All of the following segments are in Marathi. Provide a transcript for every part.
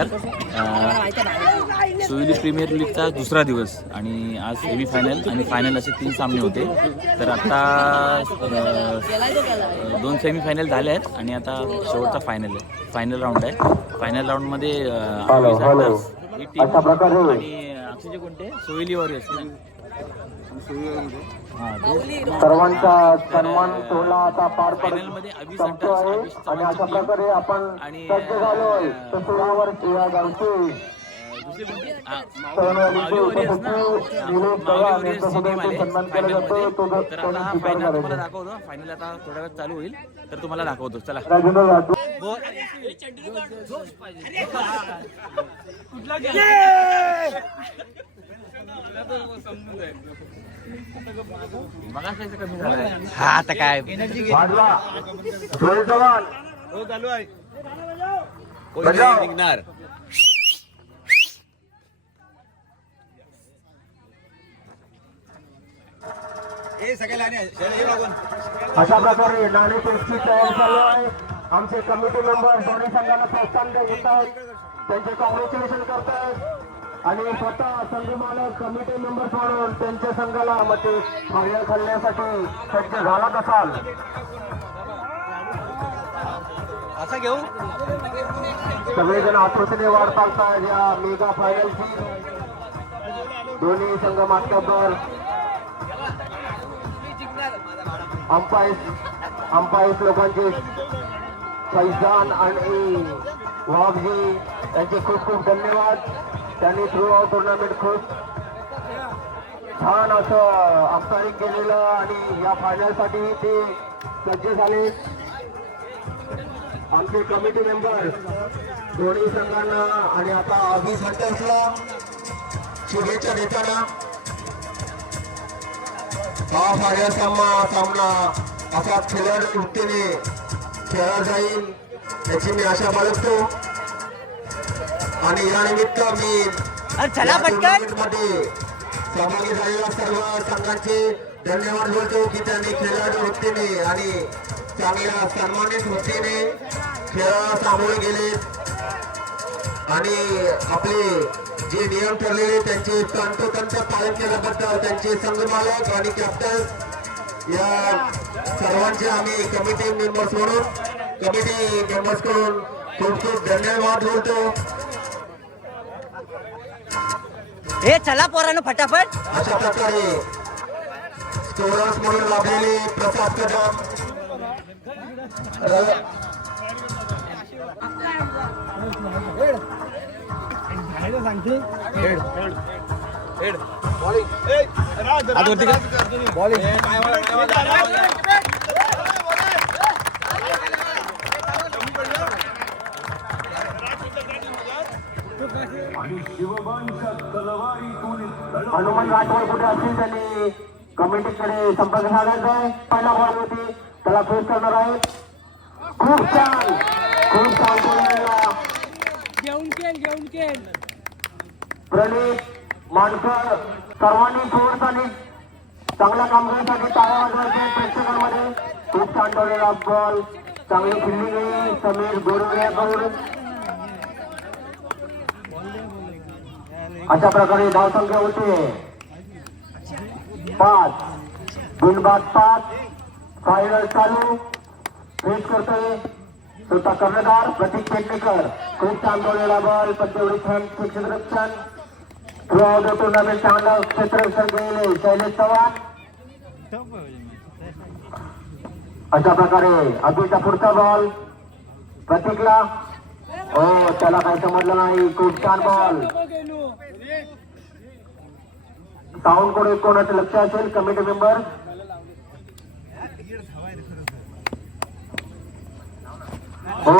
नमस्कार. सोयली प्रीमियर लीगचा दुसरा दिवस आणि आज सेमी फायनल आणि फायनल असे 3 सामने होते. तर आता 2 सेमी फायनल झाले आहेत आणि आता शेवटचा फायनल आहे, फायनल राऊंड आहे. फायनल राऊंडमध्ये ही टीम आणि अक्षयचे कोणते सोयली वॉरियर्स सर्वांचा सन्मान सोहळा आता पार फायनलमध्ये अभिष हंटर्स आणि अशा प्रकारे आपण सज्ज झालोय सोहळ्यावर या गावचे सन्मान केला जातो. तर आता फायनल तुम्हाला दाखवतो. फायनल आता थोड्या वेळ चालू होईल तर तुम्हाला दाखवतो. चला हा आता काय निघणार. अशा प्रकारे नाणे पेस्टी तयार चालू आहे. आमचे कमिटी मेंबर दोन्ही संघाला प्रोत्साहन देत आहेत, त्यांचे कॉंग्रॅच्युलेशन करतात आणि स्वतः संघ मालक कमिटी मेंबर्स म्हणून त्यांच्या संघाला मध्ये फायनल खेळण्यासाठी सज्ज झालाच असाल. असं घेऊ सगळेजण आतुरतेने वाट पाहतात या मेगा फायनलची. दोन्ही संघ मातबर अंपायर्स लोकांचे फैजान आणि वाघजी त्यांचे खूप खूप धन्यवाद. त्यांनी थ्रू आउट टुर्नामेंट खूप छान असं अंपायरिंग केलेलं आणि या फायनलसाठी ते सज्ज झाले. आमचे कमिटी मेंबर दोन्ही संघांना आणि आता अभिष हंटर्सला शुभेच्छा देताना हा फायनल सामना असा खेळाडू वृत्तीने खेळला जाईल याची मी आशा बाळगतो. आणि या निमित्त मी टुर्नामेंटमध्ये सहभागी झालेल्या सर्व संघांचे धन्यवाद बोलतो की त्यांनी खेळाडू वृत्तीने आणि चांगल्या सन्मानित वृत्तीने खेळाला सामोरे गेले आणि आपले जे नियम ठरलेले त्यांचे तंतोतंत पालन केल्याबद्दल त्यांचे संघमालक आणि कॅप्टन या सर्वांचे आम्ही कमिटी मेंबर्स कडून खूप खूप धन्यवाद बोलतो. हे चला पोरांनो फटाफट. अशा प्रकारे स्कोरर्स म्हणून लाभलेले प्रसाद कदम हनुमान राठोड कुठे असतील त्यांनी कमिटीकडे संपर्क साधायचा आहे. पहिला बॉल होती त्याला फेस करणार आहे. खूप छान प्रणित मानकर सर्वांनी थोडसानी चांगल्या कामगिरीसाठी टाळ्या वाजवायचे. प्रेक्षकांमध्ये खूप छान ठेवलेला बॉल, चांगली फिल्डिंग आहे समीर गोरुड्याकडून. अशा प्रकारे धावसंख्या होते 5 बिनबाद 5. फायनल चालू फेस करतोय स्वतः कर्णधार प्रतीक पेडणेकर. खूप छान ठेवलेला बॉल, पण तेवढी छान क्षेत्ररक्षण. थ्रू आउट द टुर्नामेंट चांगलं क्षेत्ररक्षण केलेले शैलेश चव्हाण. अशा प्रकारे अभिचा पुढचा बॉल प्रतीकला. हो त्याला काही समजलं नाही. खूप छान बॉल. साऊंड कोण कोणाचं लक्ष असेल कमिटी मेंबर. हो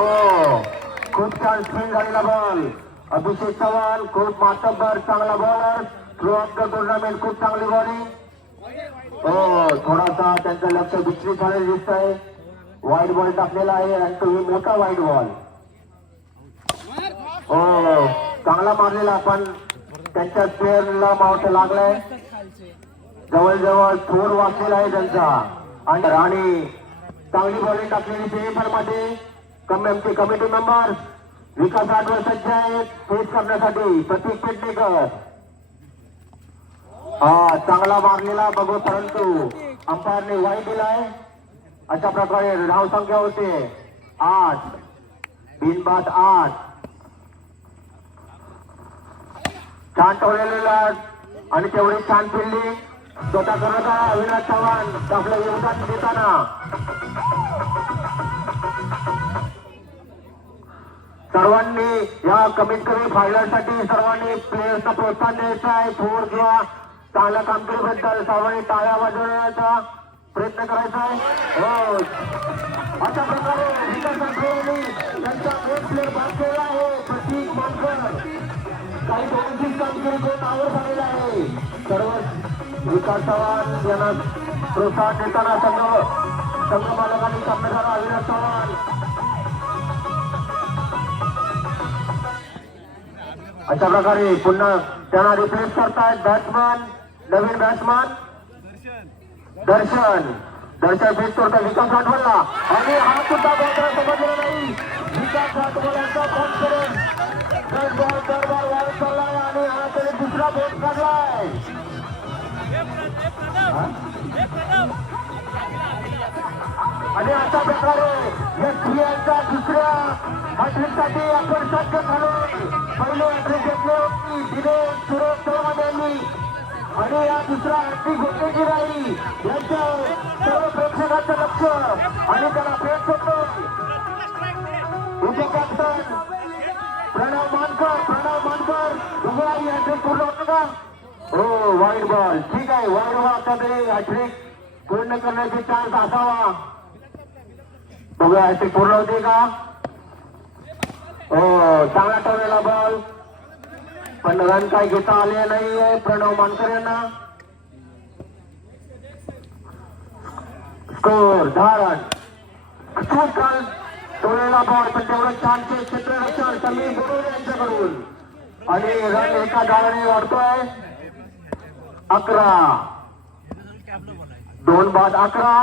खूप छान स्पिन झालेला बॉल. अभिषेक चव्हाण खूप मातब्बर चांगला bowler. Through of the tournament खूप चांगली बॉलिंग. हो थोडासा त्यांचं लक्ष विचलित झालेलं दिसत आहे. वाईड बॉल टाकलेला आहे आणि तो मोठा वाईड बॉल. हो चांगला मारलेला पण त्यांच्या स्पेअरला मावट लागलाय. जवळजवळ थोर वाचलेला आहे त्यांचा. आणि चांगली बॉलिंग टाकलेली सेमीफायनल मध्ये आमचे कमिटी मेंबर विकास आठवड सज्ज आहेत फेस करण्यासाठी प्रतीक पेडणेकर. हा चांगला मारलेला बघू, परंतु अंपायरने वाईट दिलाय. अशा प्रकारे धाव संख्या होते 8. बिनबाद 8. छान ठेवलेला आणि तेवढी छान फिल्डिंग स्वतः करत आहे अविनाश चव्हाण आपलं योगदान देताना. सर्वांनी या कमीत कमी फायनलसाठी सर्वांनी प्लेयर्सना प्रोत्साहन द्यायचं आहे. फोर किंवा चांगल्या कामगिरीबद्दल सर्वांनी टाळ्या वाजवण्याचा प्रयत्न करायचा आहे. हो, अशा प्रकारे त्यांचा मेन प्लेअर बाद केला आहे प्रतीक मानकर. काही दोन कामगिरी करून आवड झालेला आहे. सर्व विकास चव्हाण यांना प्रोत्साहन देताना संघ मालकांनी सामनादार अविनाश चव्हाण. अशा प्रकारे पुन्हा त्यांना रिप्लेस करतायत बॅट्समन, नवीन बॅट्समन दर्शन फेस करतात विकास आठवडला आणि हा सुद्धा बॉलला समजलेला नाही. विकास आठवड्याचा कॉन्फिडन्स दरबार वाढत चाललाय आणि हा त्याने दुसरा बॉल काढलाय. आणि अशा प्रकारे या स्त्रियांच्या दुसऱ्या हॅट्रिकसाठी आपण सज्ज घालून पहिले हॅट्रिक घेतले होती दिनेश सुरेश चव्हाण यांनी आणि या दुसरा हॅट्रिक होण्याची राहिली. यांच्या सर्व प्रेक्षकांचं लक्ष आणि त्याला फेस होतो उपकॅप्टन प्रणव मानकर बघूया ही हॅट्रिक पूर्ण होतं का. हो, वाईड बॉल. ठीक आहे, वाईड बॉल आता तरी हॅट्रिक पूर्ण करण्याची चान्स असावा. बघूया हॅट्रिक पूर्ण होते का. हो, चांगला ठेवलेला बॉल पण रन काय घेता आले नाहीये प्रणव मानकर यांना. Score 10 run. खूप काल ठेवलेला बॉल पण तेवढं छानचे क्षेत्ररक्षण समीर बोरोडे यांच्याकडून आणि रन एका धावाने वाढतोय 11. 2 बाद 11.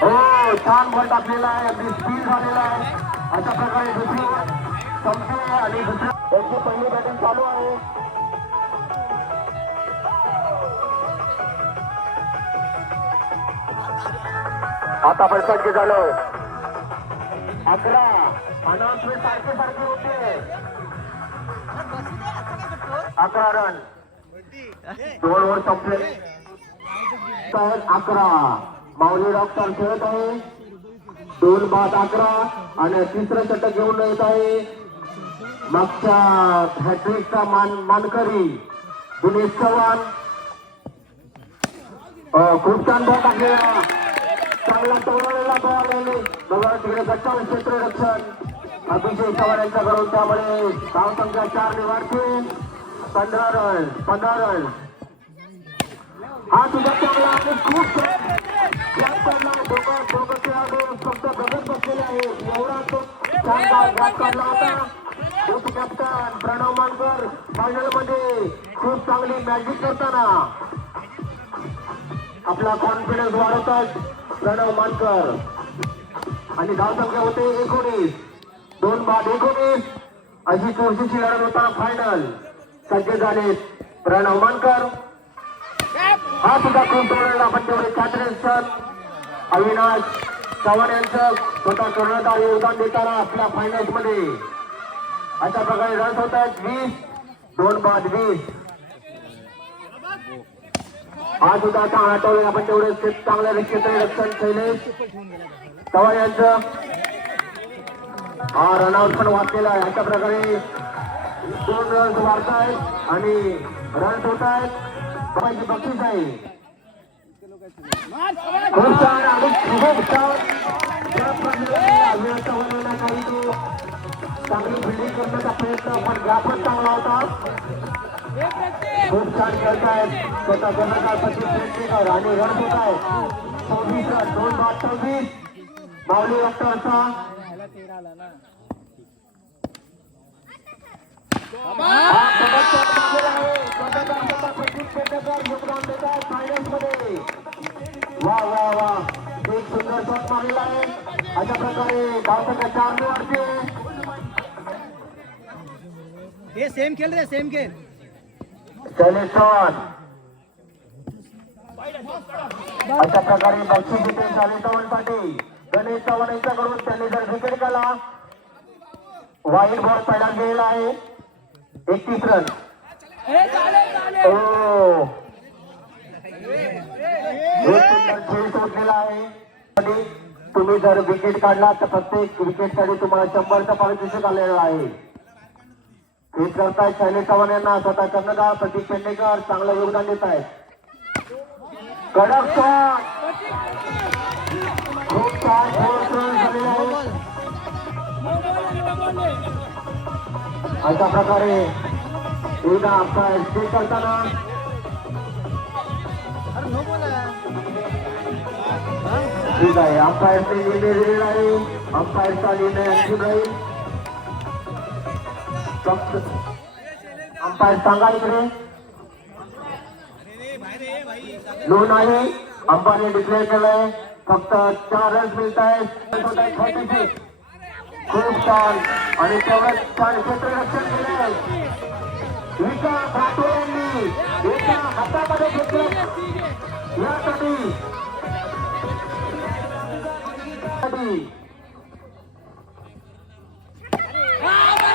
हो, छान बॉल टाकलेला आहे, अगदी स्पीड झालेला आहे. अशा प्रकारे दुसरी संपते आणि दुसऱ्या त्यांची पहिली बॅटिंग चालू आहे. आता पण सज्ज झालं 11. अनाउन्समेंट सारखे होते 11 रन. 2 ओव्हर संपले 11. माऊली डॉक्टर खेळत आहे 2 बाद 11 आणि तिसरं षटक घेऊन येत आहे मागच्या हॅट्रिकचा मानकरी दिनेश चव्हाण. खूप छान बॉल टाकलेला, चांगला तोडलेला बॉल आहे. बघा तिकडे गच्चाळ क्षेत्ररक्षण अभिषेक चव्हाण यांच्याकडून. त्यामुळे धाव संख्या 4 ने वाढते 15 रन. हा तुझा चांगला आणि खूप दोघं खेळाडू फक्त बघत बसलेले आहेत. एवढा तो छान बॉल काढला होता. उपकॅप्टन प्रणव मानकर फायनल मध्ये खूप चांगली मॅजिक करताना आपला कॉन्फिडन्स वाढवतात प्रणव मानकर. आणि धाव संख्या होते 19. 2 बाद 19 अशी चौरशीची लढत होता. फायनल सज्ज झाले प्रणव मानकर. हा सुद्धा खूप तोडलेला पण तेवढे छात्र अविनाश चव्हाण यांचं स्वतः करण्यात योगदान देताना आपल्या फायनल्स मध्ये अशा प्रकारे रन होत आहेत 20. 2 बाद 20. हा सुद्धा चांगला टोळी आपण तेवढे चांगलं क्षेत्ररक्षण शैलेश चव्हाण यांचं. हा रनआउट पण वाचलेला आहे. अशा प्रकारे 2 रन्स वाढत आहेत आणि रन्स होत आहेत. बक्षीस आहे खूप छान आणि खूप छान. अविनाश चव्हाणांना काही तो चांगली फिल्डिंग करण्याचा प्रयत्न पण ग्राफच चांगला होता. खूप छान खेळतायत स्वतः कर्णधार पेडणेकर आणि रन होत आहे 24 रन. 2 बाद 26. माऊली डॉक्टरचा योगदान देत आहे फायनल्स मध्ये. वा वा वा, एक सुंदर शॉट मारलेला आहे अशा प्रकारे धावसंख्या 4 वाढते. हे सेम खेळ रे सेम खेळ. शैलेश चव्हाण अशा प्रकारे बक्षीस देते शैलेश चव्हाणसाठी. गणेश चव्हाण यांच्याकडून त्यांनी जर विकेट केला वाईट बॉल पहिला गेलेला आहे. 31 रन. हो खेळ सोडलेला आहे. तुम्ही जर विकेट काढला तर प्रत्येक विकेटसाठी तुम्हाला 100चा पारितोषिक आलेला आहे. खेळ करतायत शैलेश चव्हाण यांना स्वतः कर्णधार प्रतीक पेडणेकर चांगलं योगदान देत आहेत. कडक शॉट. खूप छान फोर्स रन झालेले आहेत. अशा प्रकारे एकदा अंपायर स्टे करताना ठीक आहे. अंपायरने निर्णय दिलेला आहे. अंपायरचा निर्णय अंतिम राहील. फक्त अंपायर सांगा इकडे नो नाही. अंपायरने डिक्लेअर केलंय फक्त 4 रन मिळत आहेत. खूप छान आणि तेवढंच छान क्षेत्ररक्षण केलंय. विकास राठोड यांनी एका हातामध्ये घेतलं यासाठी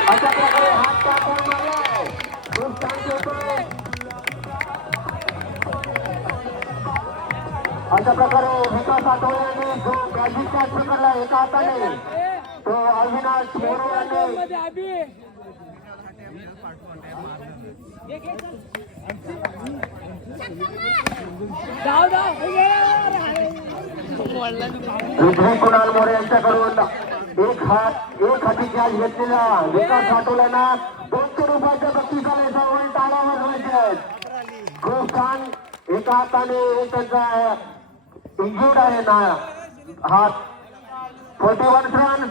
अशा प्रकारे हात टाकून मारलाय. खूप छान खेळतोय. अशा प्रकारे विकास राठोड यांनी जो मॅजिक कॅच पकडला एका हाताने तो अविनाश मोरे यांनी पृथ्वी कुणाल मोरे यांच्याकडून एक हाती कॅच घेतलेला विकास राठोडला 200 रुपयाच्या बक्षिसाने सर्व टाळ्या वाजवायचे. खूप छान. एका हाताने त्यांचा इंजुर्ड आहे ना हात. 41 रन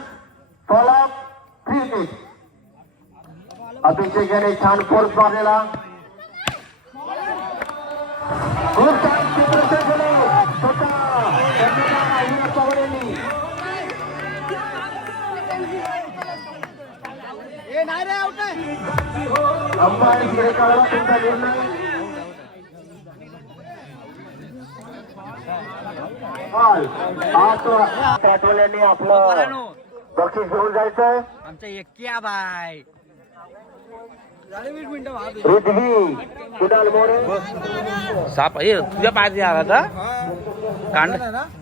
फॉलोअप 3 विकेट. अभिषेक याने छान फोर्स मारलेला. खूप छान क्षेत्ररक्षण केलं स्वतः अविनाश चव्हाण यांनी. अंपायर गिरे काढला तुमचा निर्णय. राठोड यांनी आपलं बक्षीस घेऊन जायचंय. आमच्या एक्या बाय पृथ्वी कुणाल मोरे साप हे तुझ्या पायात आला आता.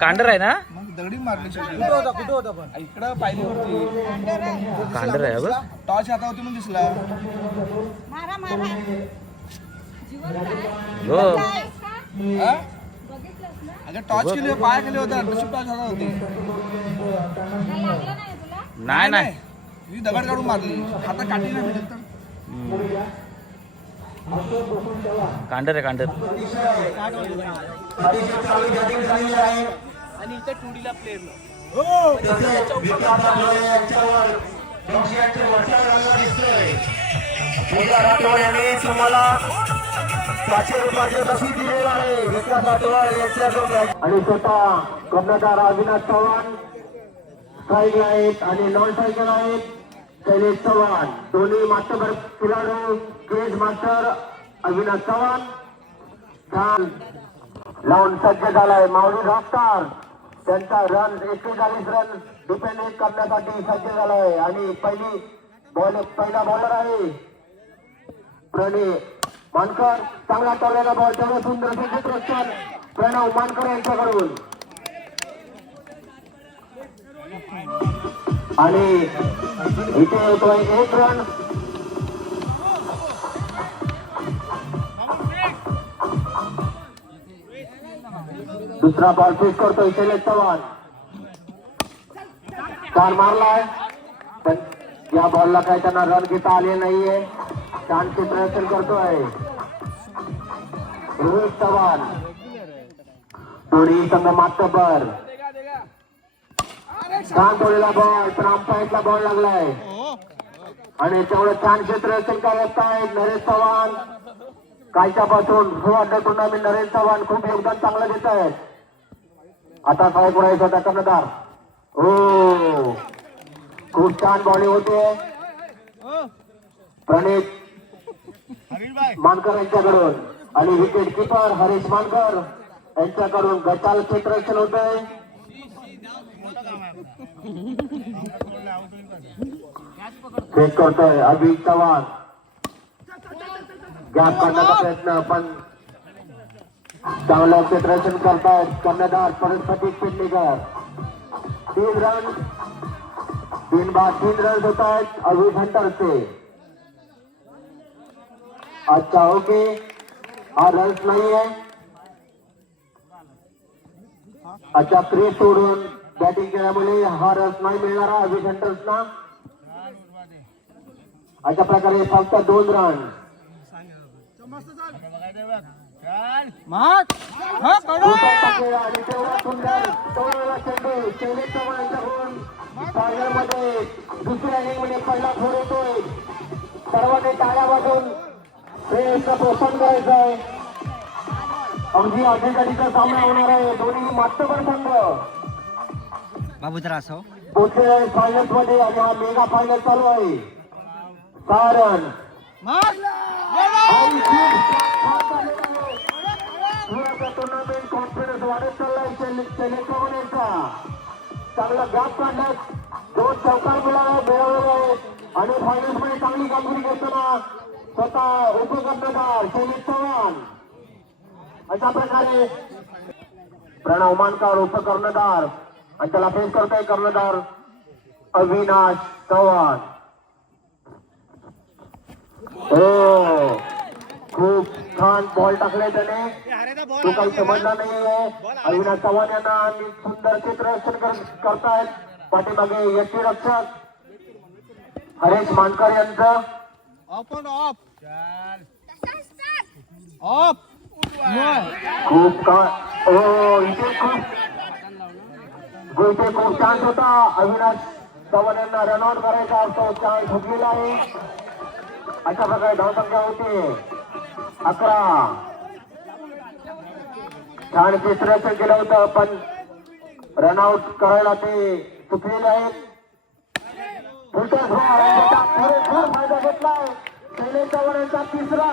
कांडर आहे ना. दगडी मारली. कुठं होता पण इकडं पाहिली होती. कांडर आहे बघ. टॉर्च हातावरती म्हणून दिसला. हो हा? अगं टॉर्च केली पाय केले होता. टॉर्च हातात होती. नाही नाही मी दगड काढून मारली. हातात काठी नाही भेटत तर. कांडर आहे कांडर. आणि इथे टुडीला प्लेअर तुम्हाला 500 रुपयाचे बक्षीस दिलेलं आहे. विकास राठोड यांच्याकडून आणि स्वतः कर्णधार अविनाश चव्हाण स्ट्राईक आहेत आणि नॉन स्ट्राईकर आहेत. शैलेश चव्हाण दोन्ही मास्टर खेळाडू क्रेज मास्टर अविनाश चव्हाण छान लावून सज्ज झालाय. माऊली रॉकस्टार त्यांचा रन 41 रन डिपेंड करण्यासाठी सज्ज झालाय आणि पहिला बॉलर आहे प्रणय मानकर. चांगला टोळलेला बॉल तेवढं सुंदर क्षेत्ररक्षण प्रणव मानकर यांच्याकडून आणि इथे येतोय 1 रन. दुसरा बॉल फेस करतोय शैलेश चव्हाण. छान मारलाय पण या बॉलला काही त्यांना रन घेता आले नाहीये. छान क्षेत्ररक्षण करतोय रोहित चव्हाण. थोडी संघ मातबर छान तोडलेला बॉल पण अंपायरला बॉल लागलाय आणि तेवढं छान क्षेत्ररक्षण करत आहेत नरेश चव्हाण. कालच्यापासून टुर्नामेंट नरेश चव्हाण खूप योगदान चांगलं देत आहेत. आता साहेब स्वतः कर्णधार हो खूप छान बॉलिंग होते प्रणित मानकर यांच्याकडून आणि विकेट किपर हरीश मानकर यांच्याकडून गटाल क्षेत्ररक्षण होत आहे. चेक करतोय अभिष चव्हाण गॅप काढण्याचा प्रयत्न पण चांगलं क्षेत्ररक्षण करतायत कर्णधार परस्पती पेडणेकर. 3 रन 3 बाद 3 रन होत आहेत अभिष हंटरचे. अच्छा ओके हा रन्स नाही आहे. अच्छा क्रीज सोडून बॅटिंग केल्यामुळे हा रन्स नाही मिळणार अभिष हंटर्सना. अशा प्रकारे फक्त 2 रन. आणि तेवढा सुंदर तेवढा चेंडू शैलेश चव्हाण यांच्याकडून फायनलमध्ये दुसऱ्या इनिंगमध्ये पहिला फोर येतोय. सर्वांनी टाळ्या वाजवून श्रेयसचं प्रोत्साहन करायचं आहे. अगदी अधिकारीचा सामना होणार आहे. दोन्ही मातबर संघ बाबू जरा असो पोहोचले फायनल्स मध्ये आणि हा मेगा फायनल चालू आहे. 6 रन टुर्नामेंट कॉन्फिडन्स वाढत चाललाय शैलेश चव्हाण यांचा. चांगला गॅप काढण्यात 2 चौकार मिळवलेले आहेत आणि फायनल्स मध्ये चांगली कामगिरी करताना स्वतः उपकर्णधार शैलेश चव्हाण. अशा प्रकारे प्रणव मानकर उपकर्णधार आणि त्याला फेस करतोय कर्णधार अविनाश चव्हाण. हो खूप छान बॉल टाकले त्याने तो काही समजला नाहीये. अविनाश चव्हाण यांना आणि सुंदर क्षेत्ररक्षण करतायत पाठीमागे यष्टी रक्षक हरेश मानकर यांचं. खूप का हो इथे खूप चान्स होता. अविनाश चव्हाण यांना रनआउट करायचा असतो चान्स हुकलेला आहे. अशा प्रकारे धावसंख्या होते 11. छान क्षेत्ररक्षण केलं होतं पण रनआउट करायला ते चुकलेले आहेत. पुरेपूर फायदा घेतलाय शैलेश चव्हाण यांचा 3रा.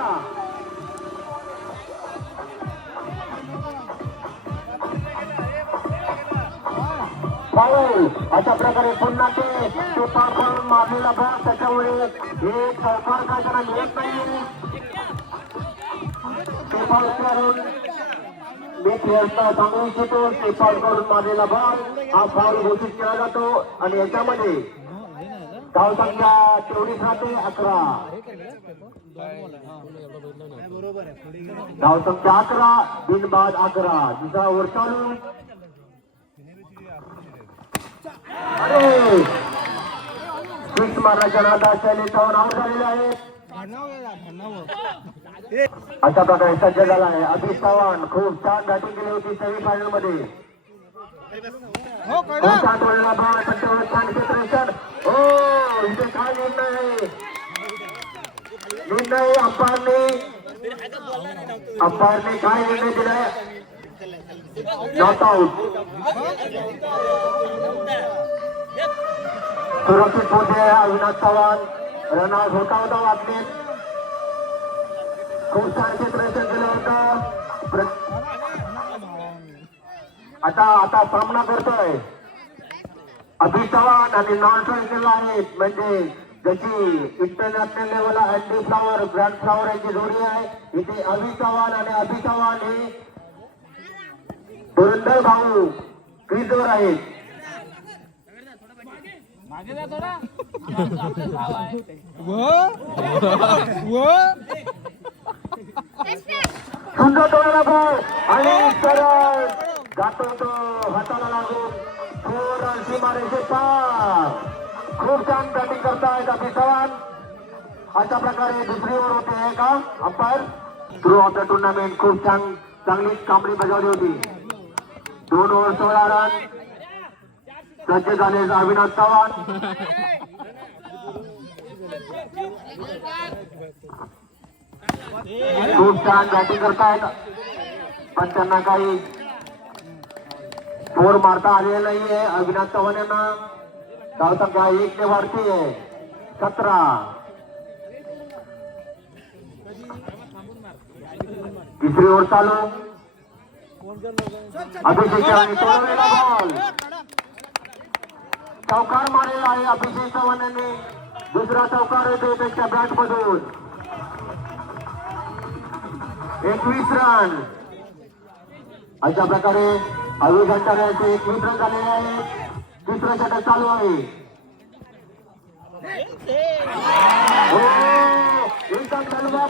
अशा प्रकारे पुन्हा ते पार मारलेला बॉल त्याच्यामुळे हे चौकार काय त्यांना मिळत नाही. ते पाऊस करून मी प्लेयर्सला सांगू इच्छितो ते पाऊस करून मारलेला बॉल हा फाऊल घोषित केला जातो आणि याच्यामध्ये धावसंख्या तेवढीच राहते 11. धावसंख्या 11 बिनबाद 11. दुसरा ओव्हर चालू. अरे सिक्स मारण्याच्या नादात शैलेश चव्हाण आउट झालेले आहेत. अशा प्रकारे सज्ज झाला आहे अभिष चव्हाण. खूप छान बॅटिंग केली होती सेमी फायनल मध्ये. खूप छान बोलला बॉल त्याच्यावर छान क्षेत्ररक्षण. हो इथे काय निर्णय अंपायरने काय निर्णय दिलाय. Not out. सुरक्षित होते अविनाश चव्हाण. रनआउट होता वाटले. खूप छान क्षेत्ररक्षण केलं होतं. आता सामना करतोय अभिष चव्हाण आणि नॉन ट्रान्सफर आहेत म्हणजे जशी इंटरनॅशनल लेवलला अँडी फ्लॉवर ग्रँड फ्लॉवर यांची जोडी आहे. इथे अभिष चव्हाण आणि अभिष चव्हाण हे धुरंधर भाऊ क्रीजवर आहेत. सुंदर डोळ्याला बॉल आणि सरळ जातो तो हाताला लागून 4 रन सीमारेषे पार. खूप छान बॅटिंग करतायत अभिष चव्हाण. अशा प्रकारे दुसरी ओव्हर होते आहे का umpire. Through of the tournament खूप चांगली कामगिरी बजावली होती. 2 ओव्हर 16 रन. सज्ज झाले अविनाश चव्हाण. खूप छान बॅटिंग करतायत पण त्यांना काही फोर मारता आलेला नाहीये अविनाश चव्हाण यांना. धाव संख्या 1 ने वाढतीये 17. तिसरी ओव्हर चालू. अभिषेक चव्हाण तोडलेला बॉल. चौकार मारलेला आहे अभिषेक चव्हाण यांनी. दुसरा चौकार येतो त्यांच्या बॅट मधून. 21 रन. अशा प्रकारे अविनाश घंटारे यांचे 21 रन झालेले आहेत. तिसरा षटक चालू आहे. एकदम चालू बॉल.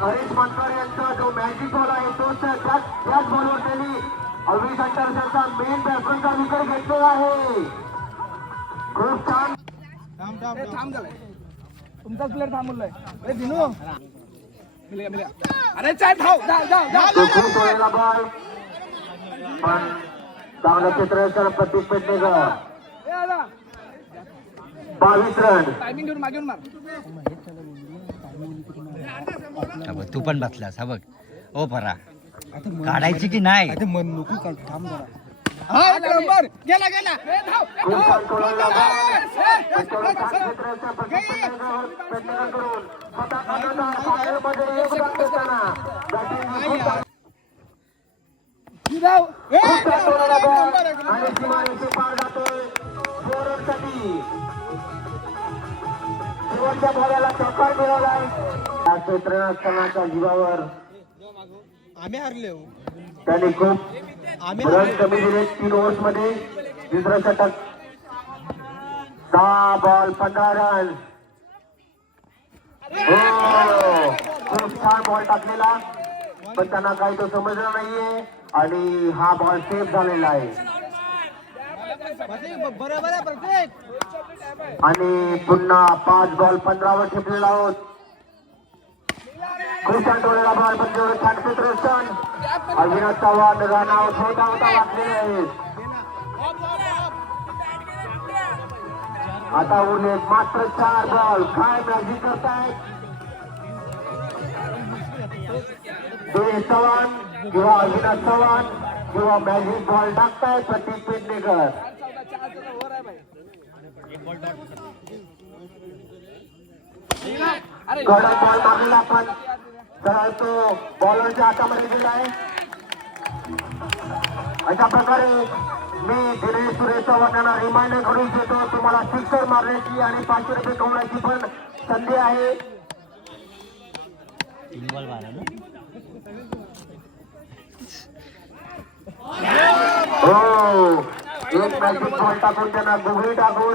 हरीश मानकर यांचा जो मॅजिक बॉल आहे तो त्याच बॉलवर त्यांनी अविनाश घंटारेचा मेन बॅट्समॅनचा विकेट घेतलेला आहे. खूप छान. थांब झालाय तुमचाच प्लेअर थांबवलाय. दिनू अरे चाल धाव तो खूप वेळेला बॉल पण चांगलं क्षेत्र प्रतीक पेडणेकर. 22 रन. टायमिंग घेऊन मागून मार. तू पण बसलास हा बघ. ओ परा काढायची की नाही. मन नको काढ थांब जरा. हा नंबर गेला गेला. धाव खूप छान सोडवला बॉल. त्याच्यावर क्षेत्राच्या प्रतीक पेडणेकरकडून स्वतः खात्याचा फायनलमध्ये योगदान देताना बॅटिंग खूप छान सोडवला बॉल आणि सीमारेषे पार जातोय 4 रनसाठी. शेवटच्या बॉलला चौकार मिळवलाय. या क्षेत्ररक्षणाच्या जीवावर आम्ही हारले. त्यांनी खूप रन कमी दिले 3 ओव्हर्स मध्ये. दुसरं षटक 6 बॉल 15 रन. हो खूप छान बॉल टाकलेला पण त्यांना काही तो समजला नाहीये आणि हा बॉल सेफ झालेला आहे. बरोबर आहे प्रत्येक. आणि पुन्हा 5 बॉल 15 वर ठेपलेला आहोत. खूप छान टोळलेला बॉल पण जेवढं छान क्षेत्ररक्षण. अविनाश चव्हाण रनआउट होता वाचलेले आहेत. आता उरले मात्र 4 बॉल. काय मॅजिक करतायत दिनेश चव्हाण किंवा अविनाश चव्हाण किंवा मॅजिक बॉल टाकतायत प्रतीक पेडणेकर. कडक बॉल मारलेला पण सरळ तो बॉलरच्या हातामध्ये गेलाय. अशा प्रकारे मी दिनेश सुरेश चव्हाण यांना रिमाइंडर करून देतो. तुम्हाला सिक्सर मारण्याची आणि 500 रुपये कमवण्याची पण संधी आहे. हो एक मॅजिक बॉल टाकून त्यांना गुगली टाकून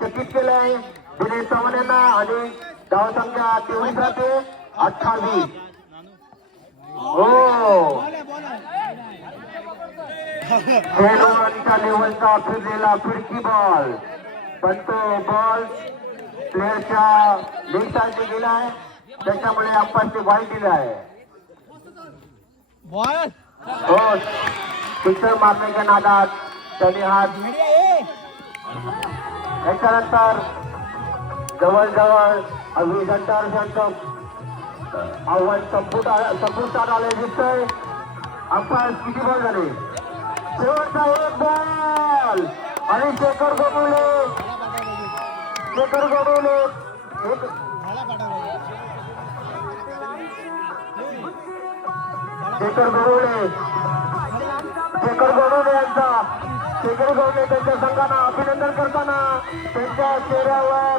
चकित केलंय दिनेश चव्हाण यांना आणि धाव संख्या 23 राहते 28. हो खेळाडूंच्या लेवलचा फिरलेला फिरकी बॉल पण तो बॉल प्लेअरच्या लेगसाठी गेलाय त्याच्यामुळे अंपायरने वाईट दिलाय. बॉल हो सिक्सर मारण्याच्या नादात त्यांनी हात. त्याच्यानंतर जवळजवळ अविनाश घंटारेचं आव्हान संपुष्टात आले दिसतंय. अंपायर किती बॉल झाले. शेवटचा 1 बॉल आणि शेखर गोडबोले शेखर गोडबोले त्यांच्या संघानं अभिनंदन करताना त्यांच्या चेहऱ्यावर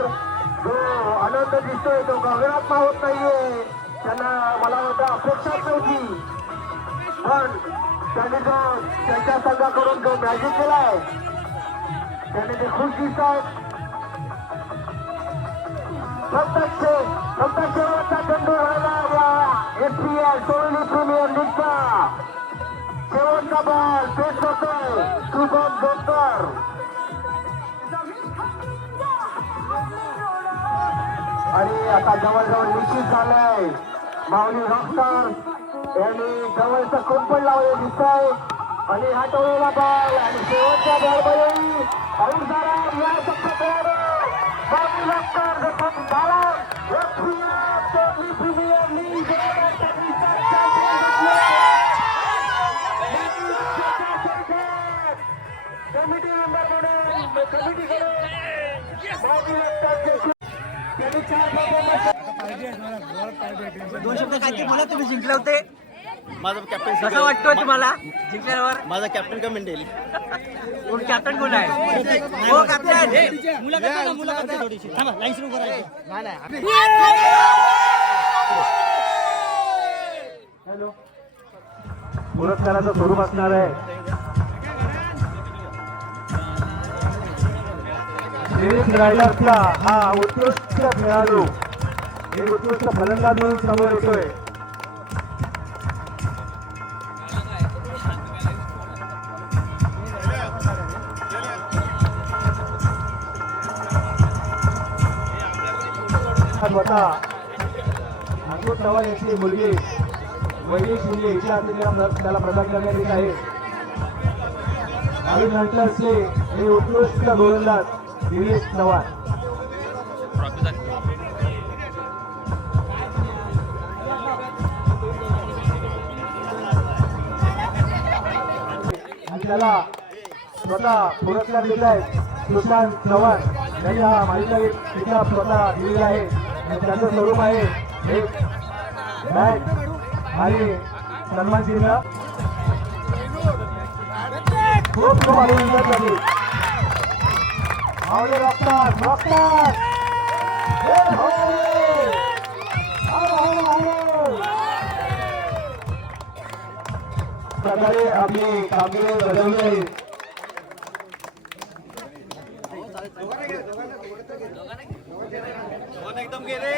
जो आनंद दिसतोय तो गगनात होत नाहीये. त्यांना मला वाटतं अपेक्षाच नव्हती पण त्यांनी जो त्यांच्या संघाकडून जो मॅजिक केलाय त्यांनी ते खुश दिसत आहेत. फक्त शेवटचा चेंडू राहिला SPL सोळी प्रीमियर लीगचा शेवटचा बॉल पेश करतोय शुभम जोकर. आणि आता जवळजवळ निश्चित झालंय माऊली रॉकस्टार यांनी जवळचं कुंपण लावले दिसत आहे आणि हा टोळलेला बॉल आणि शेवटच्या बॉलमध्ये आऊट झाला. या टप्प्यात माऊली रॉकस्टार जखम झाला. प्रीमियर लीग दोन शब्द काय ते बोला, तुम्ही जिंकले होते. माझा कॅप्टन कसं वाटतोय तुम्हाला जिंकल्यावर? माझा कॅप्टन का मेंढेली कोण कॅप्टन कोण आहे? हो कॅप्टन. मुलाखत आहे थोडीशी. थांबा, लाईन सुरू करायची. पुरस्काराचं स्वरूप असणार आहे सिरीज रायडर्सला हा उत्कृष्ट खेळाडू, एक उत्कृष्ट फलंदाज म्हणून समोर येतोय. स्वतः अंकुश चव्हाण यांची मुलगी वैदिक शिंदे हिच्या हाती त्याला प्रदान करण्यात येत आहे. आणि नंतरचे हे उत्कृष्ट गोलंदाज दिनेश चव्हाण. आणि त्याला स्वतः पुरस्कार देत आहेत सुशांत चव्हाण यांनी हा मालिका किताब स्वतः दिलेला आहे. आणि त्याचं स्वरूप आहे एक बॅट आणि सन्मान चिन्ह. खूप खूप अभिनंदन झाले. आवडे रॉकस्टार रॉकस्टार प्रकारे आपली कामगिरी बजावली आहे. एकदम गेले.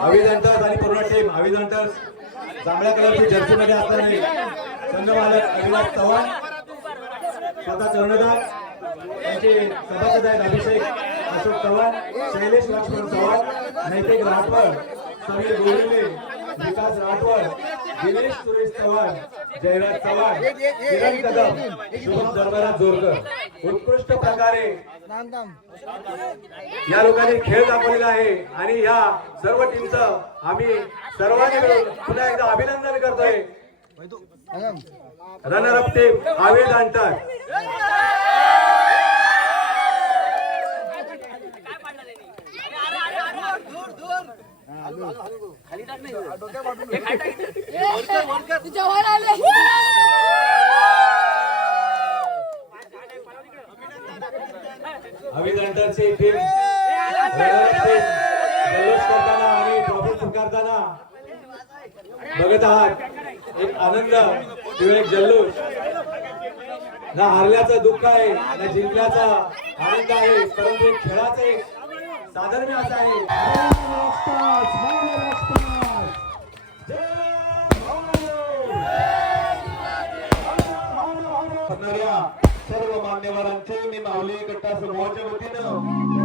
अभियंतर्स आणि पूर्ण टीम अभियंतर्स जांभळ्या कलरची जर्सी मध्ये असणारे संघमालक अविनाश चव्हाण, स्वतः कर्णधार त्यांचे सभासद आहेत अभिषेक अशोक चव्हाण, शैलेश लक्ष्मण चव्हाण, नैतिक राठवड, समीर गोविंदे, विकास राठवड, दिनेश सुरेश चव्हाण, जयराज चव्हाण, किरण कदम, शुभम धर्मराज जोरकर. उत्कृष्ट प्रकारे या लोकांनी खेळ दाखवलेला आहे आणि या सर्व टीमचं आम्ही सर्वांनी मिळून पुन्हा एकदा अभिनंदन करतोय. रनर अप टीम आवेद अंतर. आवेद अंतरची टीम जल्लोष करताना आणि ट्रॉफी स्वीकारताना बघत आहात. एक आनंद किंवा एक जल्लोष. ना हारल्याचं दुःख आहे ना जिंकल्याचा आनंद आहे, परंतु एक खेळाचं एक साधर्म्य असं आहे. सर्व मान्यवरांचे मी माऊली कट्टा समूहाच्या वतीनं